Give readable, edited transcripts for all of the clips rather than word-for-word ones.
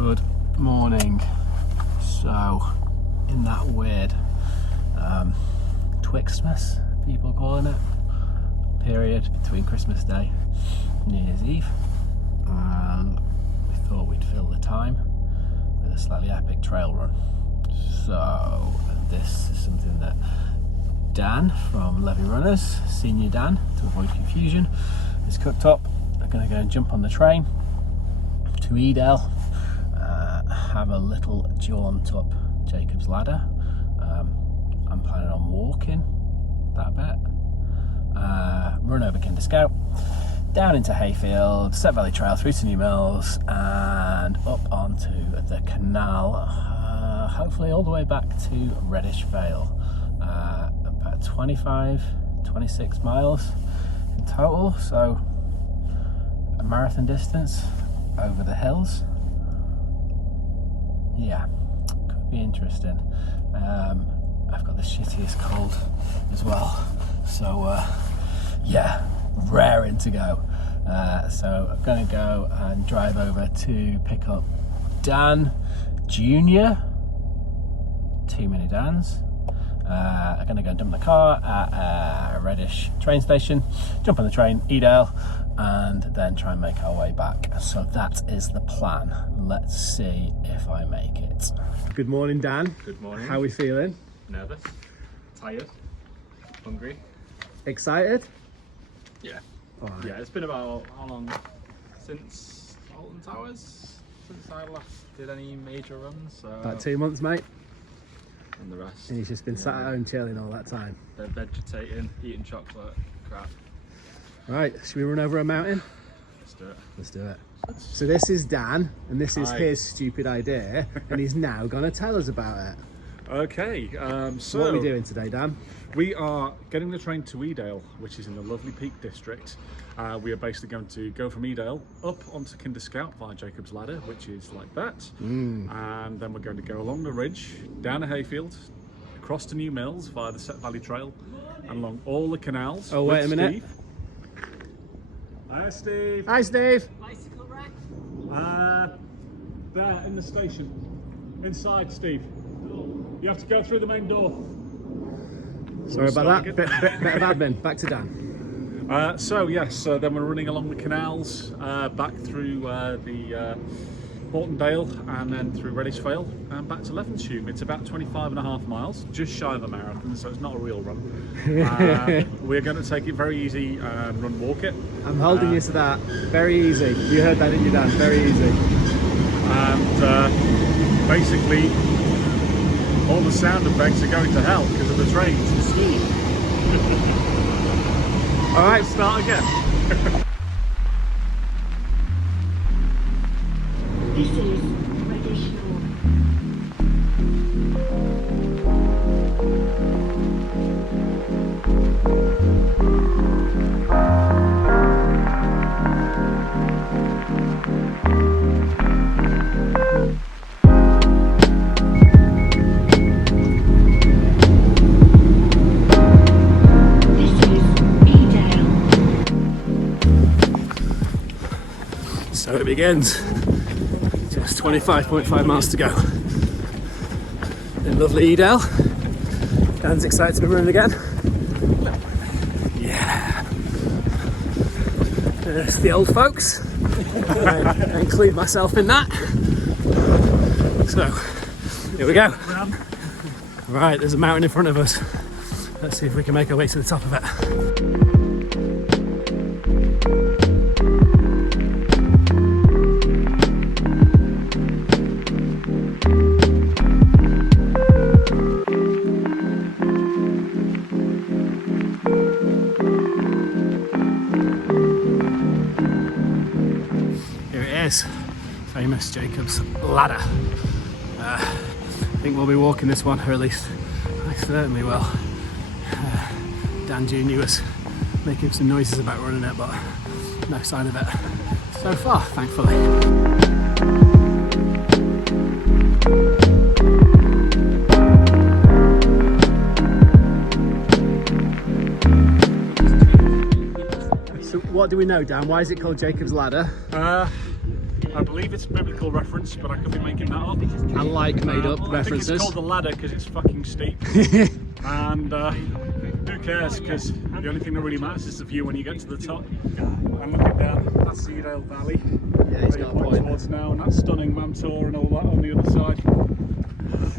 Good morning. So, in that weird Twixtmas, people calling it, period between Christmas Day and New Year's Eve, we thought we'd fill the time with a slightly epic trail run. So, this is something that Dan from Levy Runners, Senior Dan, to avoid confusion, has cooked up. I'm going to go and jump on the train to Edale, have a little jaunt up Jacob's Ladder. I'm planning on walking that bit, run over Kinder Scout, down into Hayfield, Set Valley Trail through to New Mills, and up onto the canal, hopefully all the way back to Reddish Vale. About 26 miles in total, so a marathon distance over the hills. Yeah, could be interesting. I've got the shittiest cold as well, so yeah, raring to go. So I'm going to go and drive over to pick up Dan Jr. Too many Dans. I'm going to go and dump the car at Reddish train station, jump on the train, Edale, and then try and make our way back. So that is the plan. Let's see if I make it. Good morning, Dan. Good morning. How are we feeling? Nervous, tired, hungry. Excited? Yeah. All right. Yeah, it's been about how long since Alton Towers? Since I last did any major runs? About 2 months, mate. And the rest. And he's just been sat at home chilling all that time. They're vegetating, eating chocolate, crap. Right, should we run over a mountain? Let's do it. Let's do it. So this is Dan, and this is his stupid idea, and he's now going to tell us about it. Okay, so What are we doing today, Dan? we are getting the train to Edale, which is in the lovely Peak District. We are basically going to go from Edale up onto Kinder Scout via Jacob's Ladder, which is like that. And then we're going to go along the ridge, down to Hayfield, across to New Mills via the Set Valley Trail, and along all the canals. Oh, wait a minute. Steve. Hi, Steve. Hi, Steve. Bicycle rack? There, in the station. Inside, Steve. You have to go through the main door. Sorry about that. Start Bit of admin. Back to Dan. So yes, then we're running along the canals, back through the Portendale, and then through Reddish Vale, and back to Levenshulme. It's about 25.5 miles, just shy of a marathon, so it's not a real run. We're going to take it very easy and run walk it. I'm holding you to that. Very easy. You heard that, didn't you, Dan? Very easy. And basically, all the sound effects are going to hell because of the trains and speed. All right, Start again. This is Reddish North. So it begins. Just 25.5 miles to go. In lovely Edale. Dan's excited to be running again. Yeah. There's the old folks. I include myself in that. So, here we go. Right, there's a mountain in front of us. Let's see if we can make our way to the top of it. Famous Jacob's Ladder. I think we'll be walking this one, or at least I certainly will. Dan Jr. was making some noises about running it, but no sign of it so far, thankfully. So what do we know, Dan? Why is it called Jacob's Ladder? I believe it's a biblical reference, but I could be making that up. I like made up I think references. it's called the ladder because it's fucking steep. And who cares, because the only thing that really matters is the view when you get to the top. And looking down, that's the Edale Valley. Yeah, he's Where got you a point point. towards now, and that's stunning Mamtor and all that on the other side.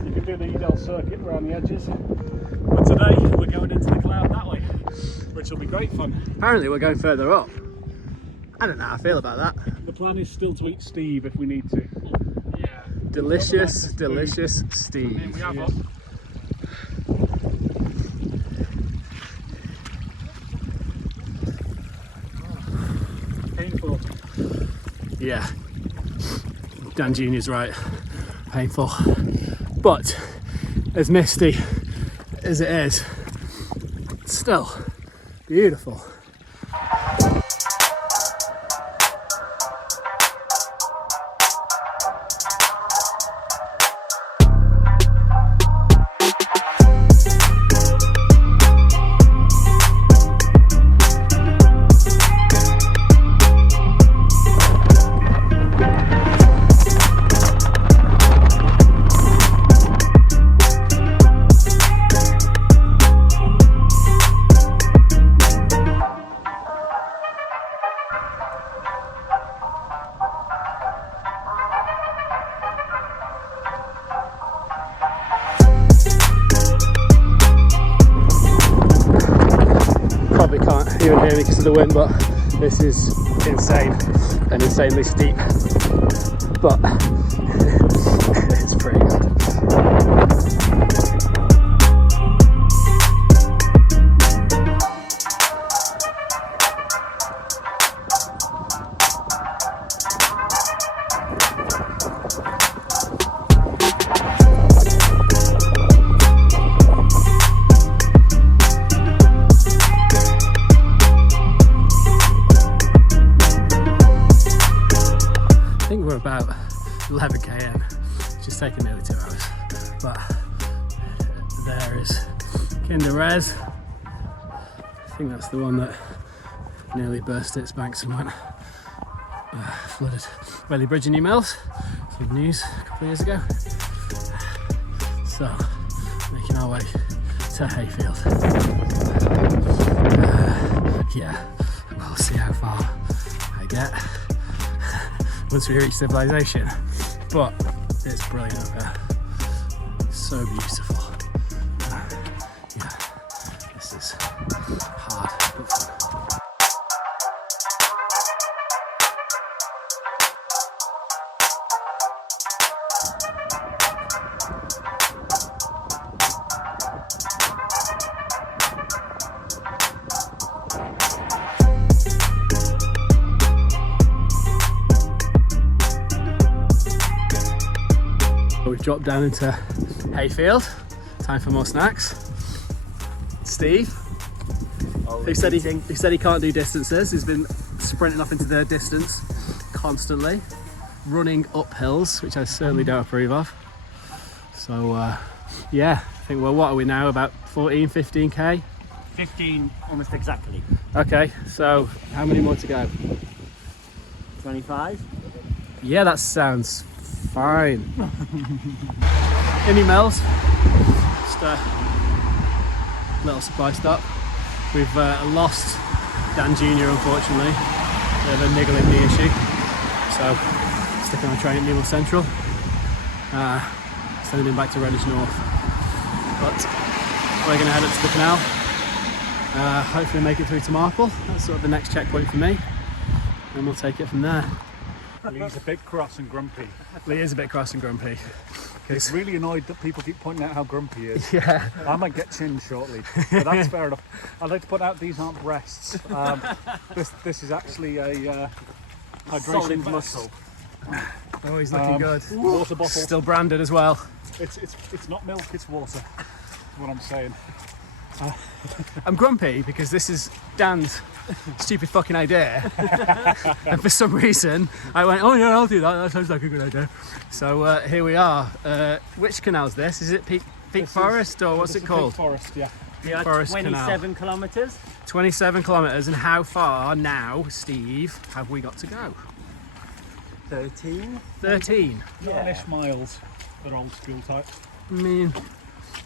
You can do the Edale circuit around the edges. But today we're going into the cloud that way, which will be great fun. Apparently we're going further up. I don't know how I feel about that. The plan is still to eat Steve if we need to. Yeah. Delicious, delicious I mean, Steve. we have Yeah. up. Painful. Yeah, Dan Jr.'s right. Painful. But as misty as it is, it's still beautiful. Probably can't even hear me because of the wind, but this is insane and insanely steep. But it's pretty good. I think we're about 11 km, which is taking nearly 2 hours. But there is Kinder Res. I think that's the one that nearly burst its banks and went flooded Valley Bridge in emails. Some news a couple of years ago. So, making our way to Hayfield. Yeah, we'll see how far I get once we reach civilization, but it's brilliant up here. It's so beautiful. Yeah, this is hard but fun. We've dropped down into Hayfield. Time for more snacks. Steve, who said he can't do distances, he's been sprinting off into the distance constantly, running up hills, which I certainly don't approve of. So yeah, I think, well, what are we now, about 14, 15k? 15 almost exactly. Okay, so how many more to go? 25. Yeah, that sounds fine. Any Mel's, just a little supply stop. We've lost Dan Jr. unfortunately. We have a niggling knee issue, so sticking on a train at Newell Central, sending him back to Reddish North. But we're going to head up to the canal, hopefully make it through to Marple. That's sort of the next checkpoint for me, and we'll take it from there. Lee's a bit cross and grumpy. Lee is a bit cross and grumpy. He's really annoyed that people keep pointing out how grumpy he is. Yeah. I might get chinned shortly, but that's fair enough. I'd like to point out these aren't breasts. This is actually a hydration Solid vest. muscle. Oh, he's looking good. Water bottle. Still branded as well. It's not milk, it's water. That's what I'm saying. I'm grumpy because this is Dan's stupid fucking idea, and for some reason I went, oh yeah, I'll do that, that sounds like a good idea. So here we are. Which canal's this? Is it Peak Forest, or what's it called? Peak Forest, yeah. We are Forest 27 kilometres. 27 kilometres, and how far now, Steve, have we got to go? 13. 13. 9-ish miles. They're old school type. I mean,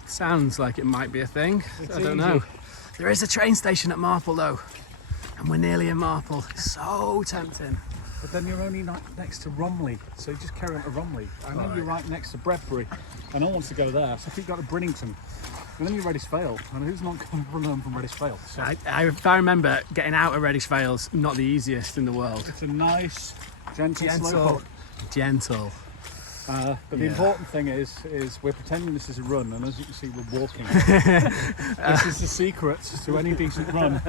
sounds like it might be a thing. It's I don't easy. know. There is a train station at Marple though, and we're nearly in Marple. It's so tempting. But then you're only next to Romley, so you just carry on to Romley. I know you're right next to Bredbury, and no one wants to go there, so if you go to Brinnington, and then you're Reddish Vale, and who's not going to run home from Reddish Vale? So If I remember, getting out of Reddish Vale's not the easiest in the world. it's a nice, gentle slope up. Gentle. But the Yeah. important thing is we're pretending this is a run, and as you can see, we're walking. This is the secret to any decent run: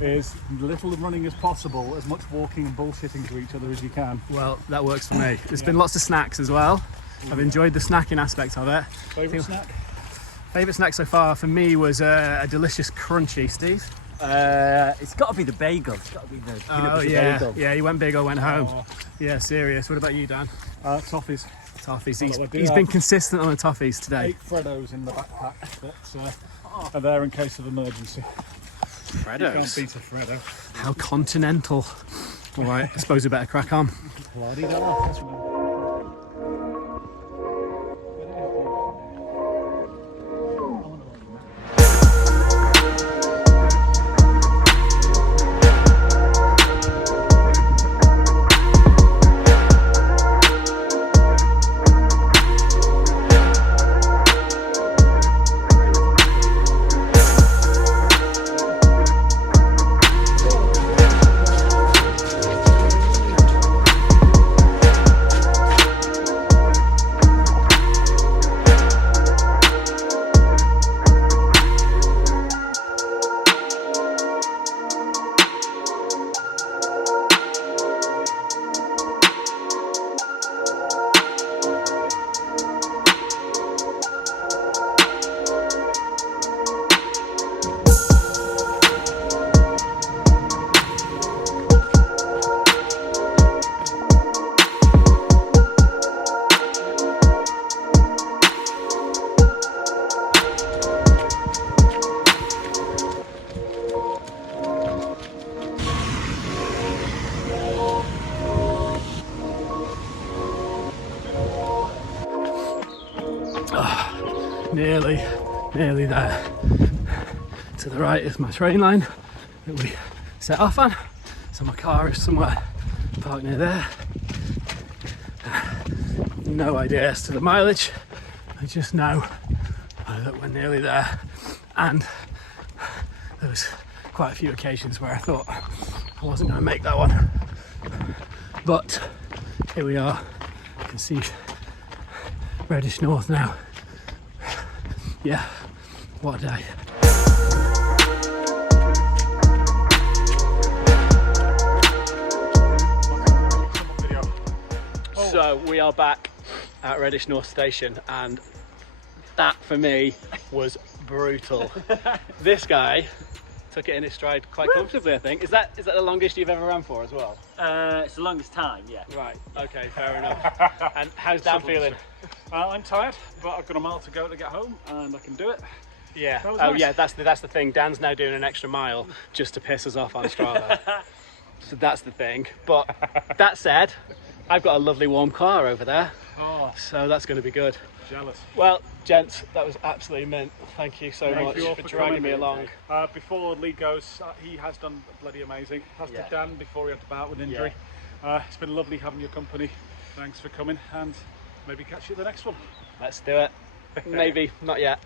is little running as possible, as much walking and bullshitting to each other as you can. Well, that works for me. There's been lots of snacks as well. I've enjoyed the snacking aspect of it. Favourite snack? Favourite snack so far for me was a delicious crunchy, Steve. It's got to be the bagel. It's got to be the peanut butter yeah, bagel. yeah. You went big or went home. Oh. Yeah, serious. What about you, Dan? Toffees. Toffees. Well, I do He's have been consistent on the toffees today. 8 Freddos in the backpack that are there in case of emergency. You can't Freddos. beat a Freddo. How continental. All right, I suppose we better crack on. La-di-da. That's what Nearly there. To the right is my train line that we set off on. So my car is somewhere parked near there. No idea as to the mileage. I just know that we're nearly there. And there was quite a few occasions where I thought I wasn't going to make that one. But here we are. You can see Reddish North now. Yeah, what a day. So we are back at Reddish North Station, and that for me was brutal. This guy took it in his stride quite comfortably, I think. Is that the longest you've ever ran for as well? It's the longest time, yeah. Right, okay, fair enough. And how's Dan feeling? I'm tired, but I've got a mile to go to get home, and I can do it. Yeah. That was Oh nice. yeah, that's the thing. Dan's now doing an extra mile just to piss us off on Strava. So that's the thing. But that said, I've got a lovely warm car over there, Oh, so that's going to be good. jealous. Well, gents, that was absolutely mint. Thank you so Thank much you all for for dragging coming. me along. Before Lee goes, he has done bloody amazing. As Yeah. did Dan before he had to bout with injury. It's been lovely having your company. Thanks for coming, and maybe catch you at the next one. Let's do it. Maybe, not yet.